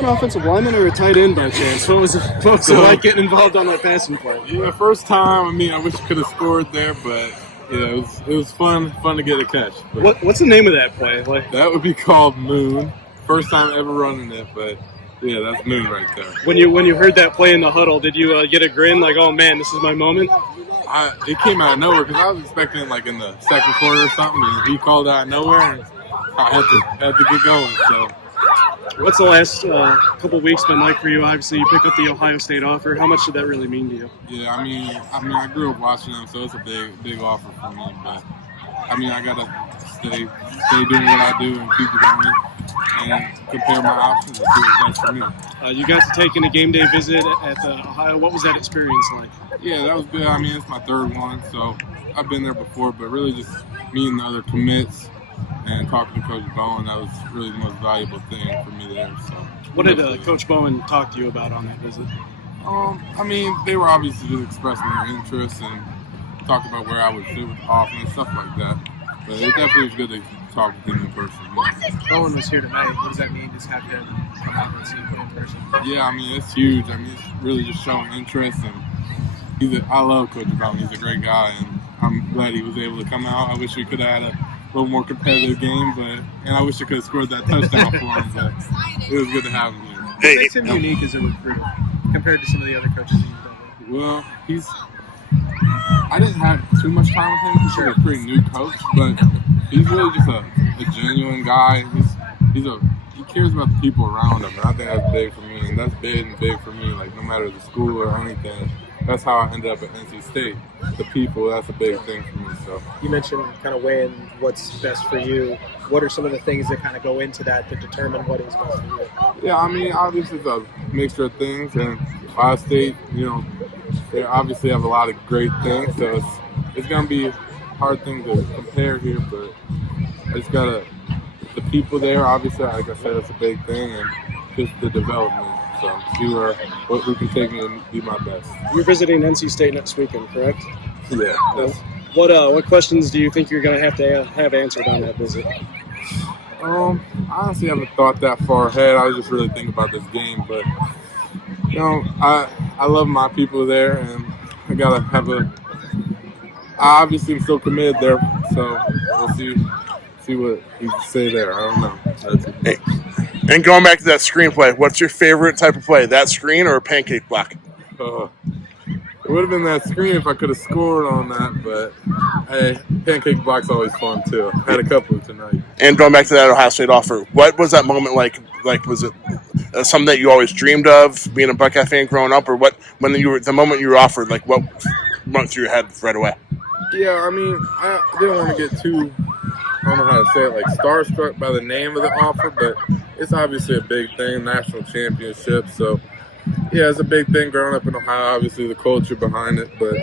An offensive lineman or a tight end by chance? What was it like getting involved on that passing play? Yeah, first time. I mean, I wish I could have scored there, but yeah, it was fun to get a catch. But What's the name of that play? that would be called Moon. First time ever running it, but yeah, that's Moon right there. When you heard that play in the huddle, did you get a grin like, oh man, this is my moment? It came out of nowhere because I was expecting like in the second quarter or something, and he called out of nowhere, and I had to get going. So. What's the last couple weeks been like for you? Obviously, you picked up the Ohio State offer. How much did that really mean to you? Yeah, I mean, I grew up watching them, so it's a big offer for me. But I mean, I gotta stay doing what I do and keep it going, and compare my options and see what's best for me. You got to take in a game day visit at Ohio. What was that experience like? Yeah, that was good. I mean, it's my third one, so I've been there before, but really just meeting the other commits and talking to Coach Bowen, that was really the most valuable thing for me there. So, what did Coach Bowen talk to you about on that visit? I mean, they were obviously just expressing their interest and talk about where I would fit with the offense, stuff like that. But it definitely was good to talk with him in person. Bowen was here tonight. What does that mean, just have him come out and see you in person? Yeah, I mean, it's huge. I mean, it's really just showing interest, and I love Coach Bowen. He's a great guy, and I'm glad he was able to come out. I wish we could have had a little more competitive game, and I wish I could have scored that touchdown for him, but it was good to have him here. What makes him unique as a recruiter compared to some of the other coaches you've done with? Well, I didn't have too much time with him because he's a pretty new coach, but he's really just a genuine guy. He cares about the people around him, and I think that's big for me, and that's big for me, like no matter the school or anything. That's how I ended up at NC State. The people, that's a big thing for me. So you mentioned kind of weighing what's best for you. What are some of the things that kind of go into that to determine what is best for you? Yeah, I mean, obviously it's a mixture of things, and Ohio State, they obviously have a lot of great things, so it's going to be a hard thing to compare here, but I just got to, the people there, obviously, like I said, it's a big thing, and just the development. So see who can take me and be my best. You're visiting NC State next weekend, correct? Yeah. What questions do you think you're going to have answered on that visit? I honestly haven't thought that far ahead. I was just really thinking about this game, but I love my people there, and I gotta have I obviously am still committed there, so we'll see what you say there. I don't know. Hey. And going back to that screenplay, what's your favorite type of play? That screen or a pancake block? It would have been that screen if I could have scored on that, but hey, pancake block's always fun too. I had a couple tonight. And going back to that Ohio State offer, what was that moment like? Like, was it something that you always dreamed of, being a Buckeye fan growing up, or what? When the moment you were offered, like what went through your head right away? Yeah, I mean, I didn't want to get too, I don't know how to say it, like starstruck by the name of the offer, but it's obviously a big thing, national championship. So, yeah, it's a big thing growing up in Ohio, obviously the culture behind it. But,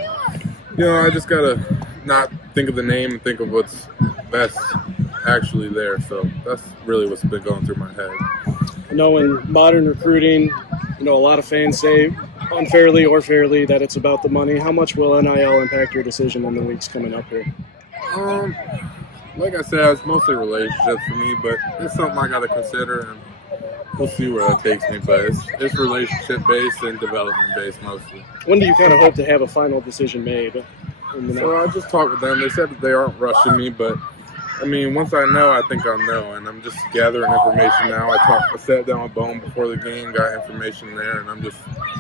I just got to not think of the name and think of what's best actually there. So that's really what's been going through my head. I know in modern recruiting, a lot of fans say unfairly or fairly that it's about the money. How much will NIL impact your decision in the weeks coming up here? Like I said, it's mostly relationships for me, but it's something I got to consider, and we'll see where that takes me. But it's relationship-based and development-based mostly. When do you kind of hope to have a final decision made? So I just talked with them. They said that they aren't rushing me, but, I mean, once I know, I think I'll know, and I'm just gathering information now. I sat down with Bone before the game, got information there, and I'm just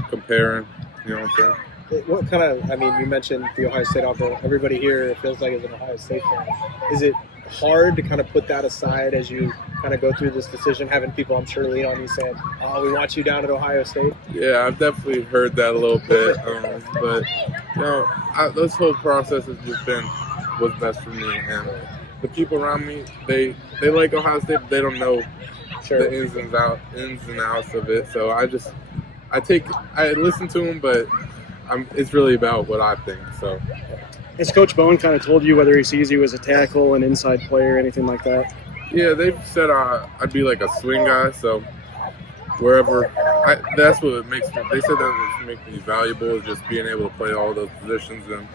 comparing, you know what I'm saying? What kind of, you mentioned the Ohio State offer. Everybody here feels like is an Ohio State fan. Is it hard to kind of put that aside as you kind of go through this decision, having people, I'm sure, lean on you saying, we want you down at Ohio State? Yeah, I've definitely heard that a little bit. But, this whole process has just been what's best for me. And the people around me, they like Ohio State, but they don't know the ins and outs of it. So I listen to them, but it's really about what I think. So, has Coach Bowen kind of told you whether he sees you as a tackle, an inside player, anything like that? Yeah, they've said I'd be like a swing guy. So wherever, that's what it makes me. They said that what makes me valuable is just being able to play all those positions, and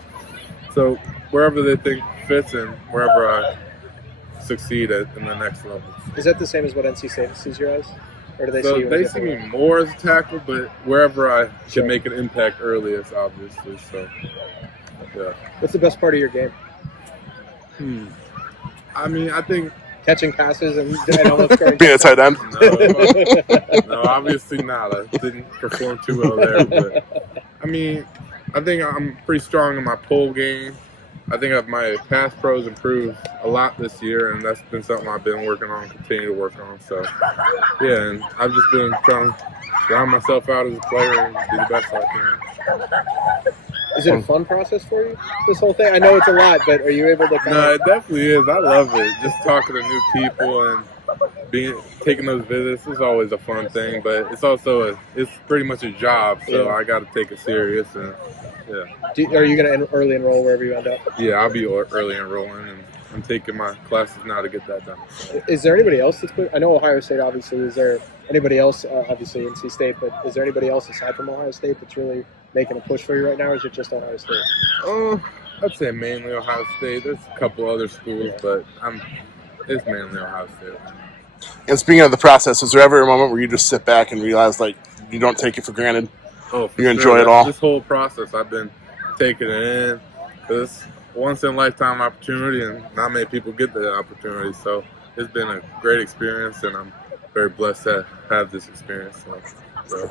so wherever they think fits and wherever I succeed in the next level. Is that the same as what NC State sees you as? Or do they So see you in a they see different me way? more as a tackle, but wherever I Sure. can make an impact earliest, obviously. So, yeah. What's the best part of your game? I mean, I think Catching passes and almost scoring. Being a tight end. no, obviously not. I didn't perform too well there, but I mean, I think I'm pretty strong in my pull game. I think my pass pros improved a lot this year, and that's been something I've been working on, continue to work on. So, yeah, and I've just been trying to grind myself out as a player and do the best I can. Is it a fun process for you, this whole thing? I know it's a lot, but are you able to kind No, of... it definitely is. I love it. Just talking to new people and taking those visits is always a fun thing, but it's also it's pretty much a job, so Yeah. I got to take it serious. And yeah, Are you going to early enroll wherever you end up? yeah, I'll be early enrolling, and I'm taking my classes now to get that done. Is there anybody else that's I know Ohio State, obviously. Is there anybody else, obviously NC State, but is there anybody else aside from Ohio State that's really making a push for you right now, or is it just Ohio State? I'd say mainly Ohio State. There's a couple other schools, but it's mainly Ohio State. And speaking of the process, is there ever a moment where you just sit back and realize like you don't take it for granted? Oh, for You sure. enjoy it all? This whole process, I've been taking it in because it's once in a lifetime opportunity, and not many people get that opportunity. So it's been a great experience, and I'm very blessed to have this experience. So.